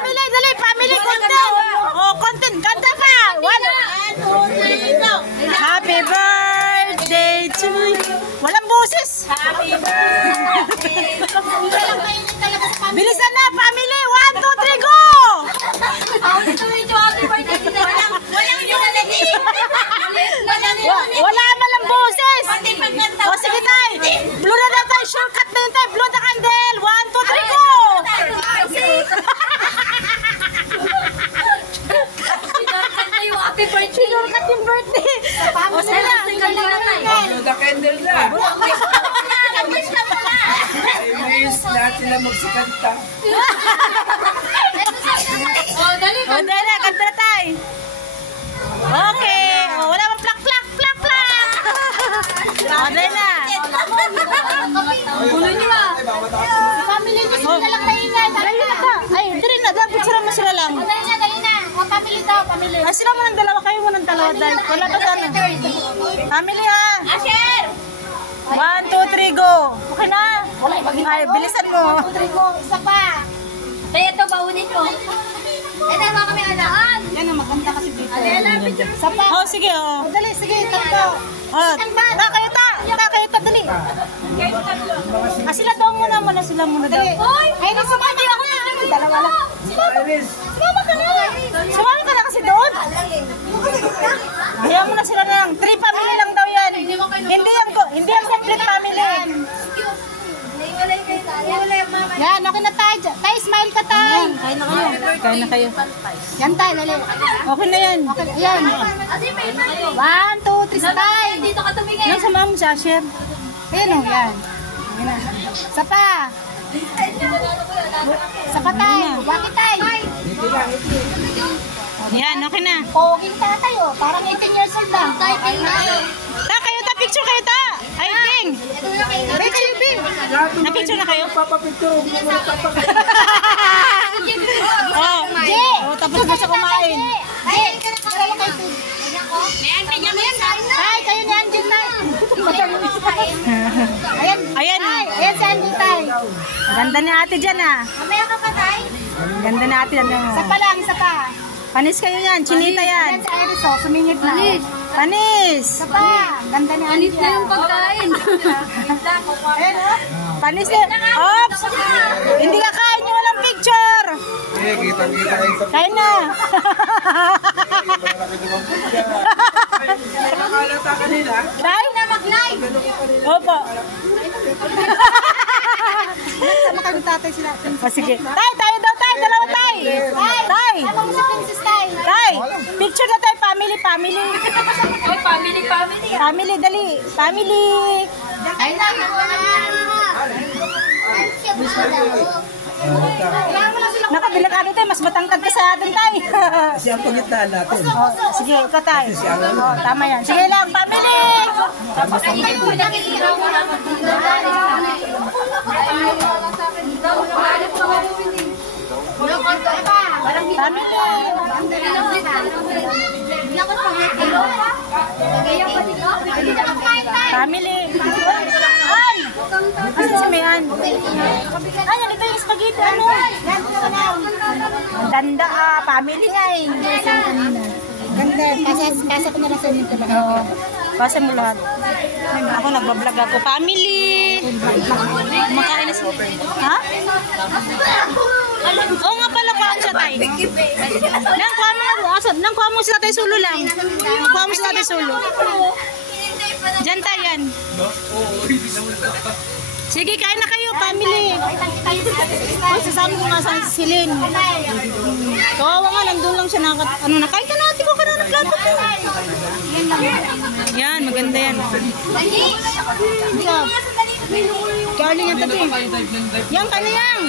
family, dali, family, content. Oh, content, kanta pa. 1, 2, 3, go. Happy birthday to you. Walang boses. Happy birthday. Bilisan na, family. 1, 2, 3, go. Wala malang boses. O, sige tayo. Blue na daw tayo. Shortcut na yun tayo. Blue the candle. 1, 2, 3, go. Happy birthday! Shortcut yung birthday. O, sige na. Blue the candle na. Ayos, lahat sila magsikanta. O, dahil na. Kanta na tayo. Okay. O, wala mang plak. O, dahil na. Ulo niya! Family niya sila lang maingay. Ay, dali na. Dapat sila mo sila lang. Dali na! O, family daw, family! Ay, sila mo ng dalawa. Kayo mo ng dalawa. Dahil wala ba sana? Family ha. Asher! 1, 2, 3, go. Okay na. Ay, bilisan mo. 1, 2, 3, go! Isa pa! Kaya ito, baunin mo. Ito, mga kami alaan. Yan ang maganda kasi dito. Isa pa! Oh, sige, oh. Dali, sige, tatlo. Oh, kayo ta, dali. Ah, sila daw muna sila muna daw. Ay, nasumali ako na. Dalawa lang. Iris, Sumama ka na. Sumama ka na kasi doon. Ayaw mo na sila na lang. 3 family lang daw yan. Hindi yan complete family. Yan, okay na tayo. Tayo, smile ka tayo. Kain na kayo. Yan tayo, dali. Okay na yan. Okay, yan. 1, 2, 3, tayo. Dito ka tumingin. Yan, sama mo siya, Asher. Ayan o, yan. Ayan na. Sapa. Sapa tayo. Bakit tayo? Yan, okay na. Poging tatay, oh. Parang 18 years old lang. Tayo, Ta, kayo ta, picture kayo ta. Ay, Bing. Picture, Bing. Na-picture na kayo? papapicture. Oh, oh, tapos na siya kumain. Ay, dalawa kayo tubig. Ay, kayo ni Angel na. Ayan. Ayan si Andy tayo. Ganda ni ate dyan ah. Mamaya ka pa tayo. Ganda ni ate dyan. Isa pa lang, isa pa. Panis kayo yan, chinita yan. Ayan si Iris, oh. Sumingit na. Panis. Isa pa. Ganda ni Andy. Anit na yung pagkain. Ayan, panis na. Ops! Hindi ka kain yung walang picture. Eh, kita-kita yung sa Kain na. pagkakalata kanila. Tay? Na mag-live. Opo. Sama kayo tatay sila. O sige. Tay, tayo daw tay. Dalawa tay. Tay. Sama mo sa princess tayo. Tay. Picture na tayo. Family. Family, dali. Family. Ay lang. Nakabilang ano tayo. Mas matangkad ka sa atin tay. Kasi ang pagitaan natin. Sige, ikaw tay. Oh, tama yan. Sige lang. Family. Tapos ay tayo nakikiraw mo lang. Family. Ay! Kasi si Mayan. Ay, ito yung spaghetti. Ano? Ganda family nga eh. Ganda. Pasa ko na lang sa inyo. Oo. Pasa mo lahat. Ako nagbablog ako. Family. Makain na sila. Ha? Oo nga pala, kuha mo siya tayo. Nang kuha mo siya tayo sulo lang. Kuha mo siya tayo sulo. Diyan tayo yan. Sige, kain na kayo, family. Sasama ko nga sa silin. Kawawa nga, nandun lang siya. Kain ka na, ati ko ka na ng plato ko. Yan, maganda yan. Darling yan tabi. Yan, kain na yan.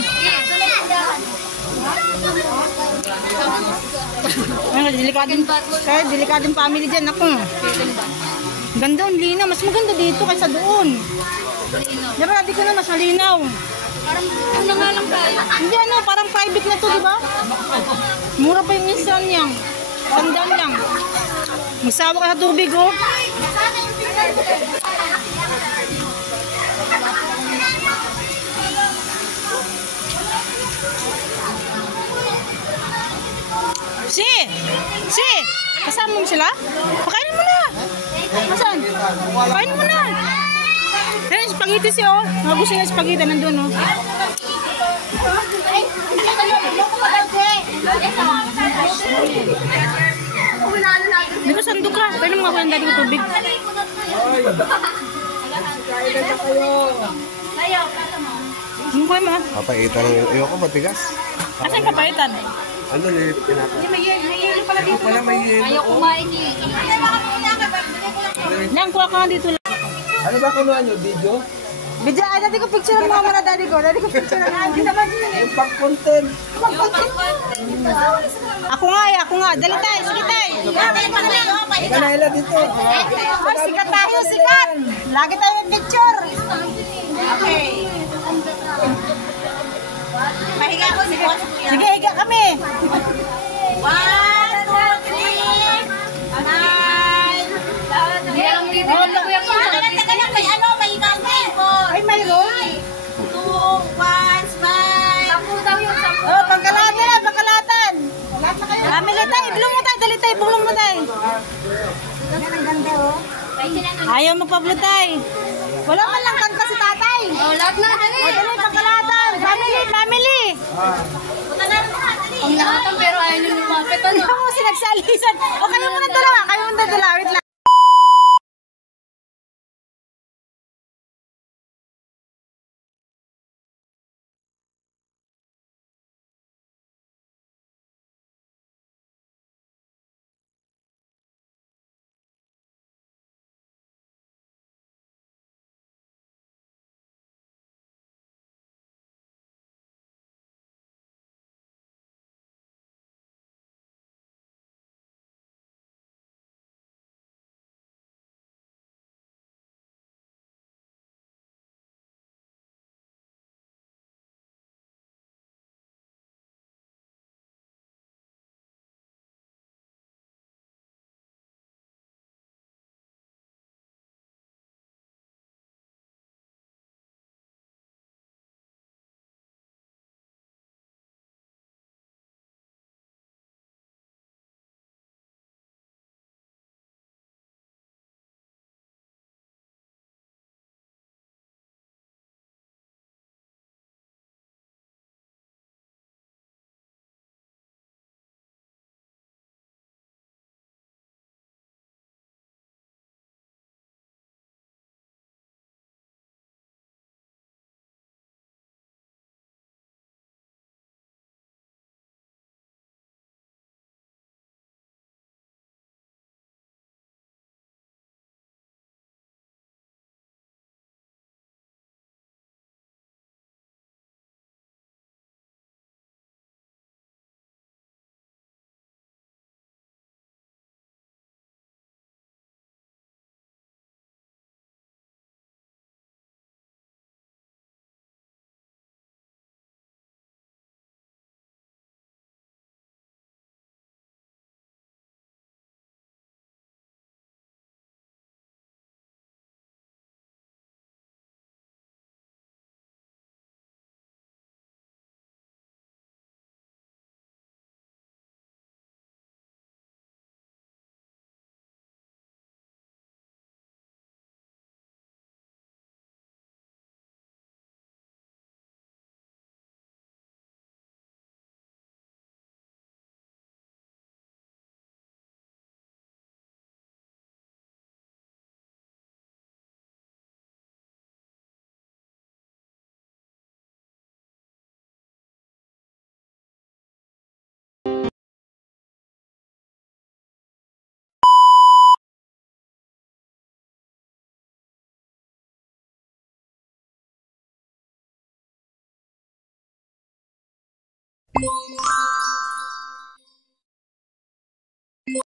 Delikadong family dyan. Ako. Ganda, ang linaw. Mas maganda dito kaysa doon. Diba, di ko na mas malinaw. Parang ano nga lang tayo. Hindi ano, parang private na to, di ba? Mura pa yung minsan yan. Sandaan lang. Magsawa ka sa tubig, oh. Si! Kasama mo sila? Pakainin mo na! Masan? Pakainin mo na! Ayun, spaghetti siya, oh. Mga gusto niya spaghetti, nandun, oh. Dito, sandok ka. Pwede mo nga ko ng daddy ko tubig. Ano ko mo? Papaitan ng ayoko matigas. Asan papaitan? Ano lilit pinapa? May yelo pala dito. Wala may yelo. Ayaw kumain eh. Lang, kuha ka nga dito lang. Ano ba kunuha nyo? Video? Bidya, dati ko picture ng mga na daddy ko. Dati ko picture ng mga naman yun. Yung pang-content. Ako nga. Dali tayo, sige tayo. Manila dito. Ay, sikat tayo, sikat. Lagi tayo yung picture. Okay. Pahinga ko si Boss. Sige, higa kami. 1, 2, 3, 9. May number. Ay, mayroon. 2, 1, smile. 10 daw yung 10. Oh, pangkalatan. Family tayo, bulong mo tayo, dali tayo, bulong mo tayo. Ayaw magpablo tayo. Wala man lang kanta si tatay. Oh, lahat na, dali. O, dali, pangkalatan. Family. Ang lahatan pero ayaw nyo lumapit, ano? Ikaw mo sinagsalisan. O, kayo muna dalawa. Wait lang.